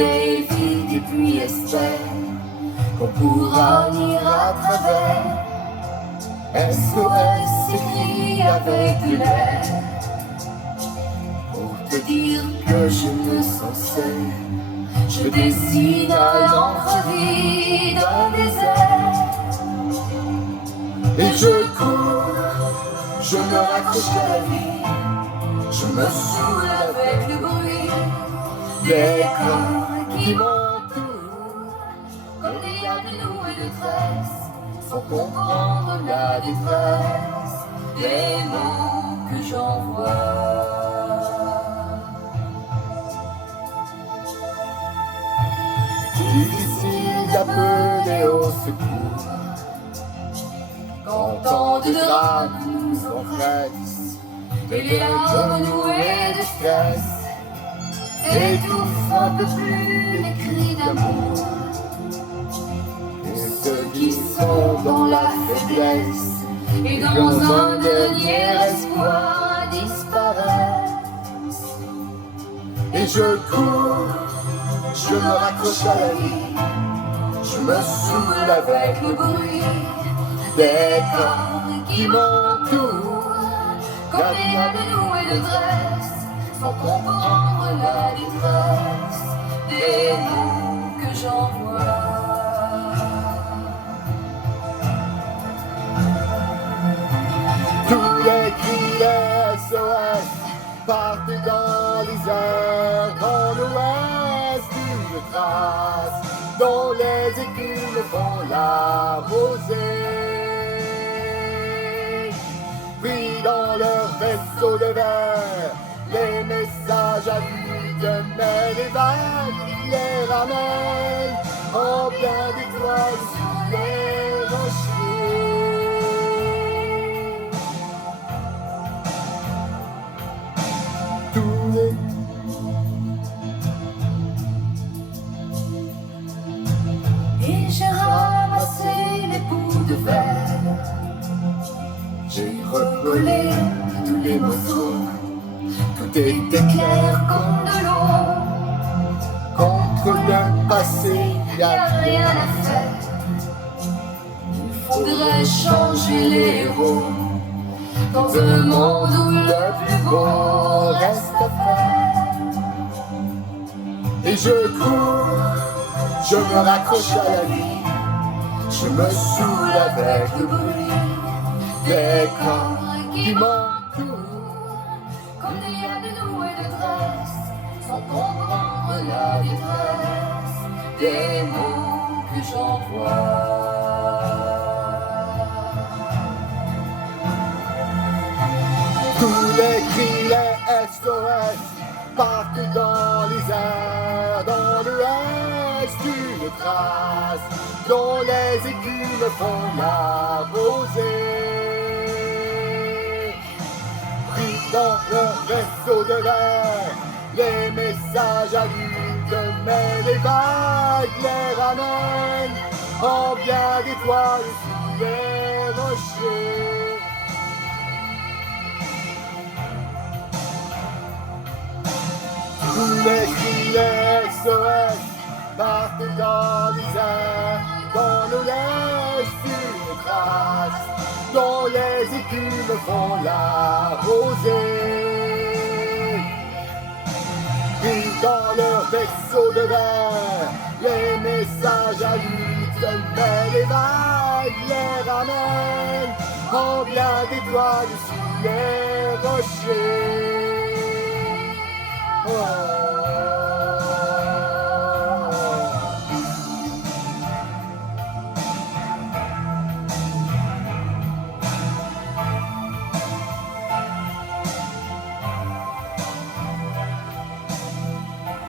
est vide et puis espère qu'on pourra lire à travers. SOS écrit avec des lettres pour te dire que je me sens seul. Je dessine à l'encre vide un désert et je cours, je me raccroche à la vie, je me saoule avec le bruit des corps qui m'entourent comme des diables noués de tresses, sans comprendre la détresse des mots que j'envoie. Difficile d'appeler au secours quand tant de drames nous oppressent et les larmes nouées de stress étouffent un peu plus les cris d'amour. Et ceux qui sont dans la faiblesse et dans un dernier espoir disparaissent. Et je cours, je me raccroche à la vie, je me saoule avec le bruit des corps qui m'entourent comme des diables noués de tresse, sans comprendre la détresse des mots que j'envoie. Tous les cris SOS partent dans les airs, dans l'ouest une trace dont les écumes font la rosée. Pris dans leur vaisseau de verre, les messages à vue de mer et vagues les ramènent en plein d'étoiles sur les rochers. Et j'ai ramassé les bouts de verre, j'ai recollé tous les morceaux, tout était clair comme de l'eau. Contre le passé, Y'a rien à faire, il faudrait changer les héros dans un monde où le plus beau reste à faire. et je cours, je me raccroche à la vie, je me saoule avec le bruit des corps qui m'entourent comme des diables noués de tresse, sans comprendre la détresse des mots que j'envoie. Tous les cris, les SOS partent dans les airs, dans l'ouest une trace dont les écumes font la rosée. Pris dans leur vaisseau de verre, les messages à vue de mer et vagues les ramènent en bien d'étoiles sur les rochers. Tous les cris, les SOS partent dans les airs, dans l'ouest une trace dont les écumes font la rosée. Pris dans leur vaisseau de verre, les messages à lui de mer et vagues les ramènent en bien d'étoiles sur les rochers. Oh.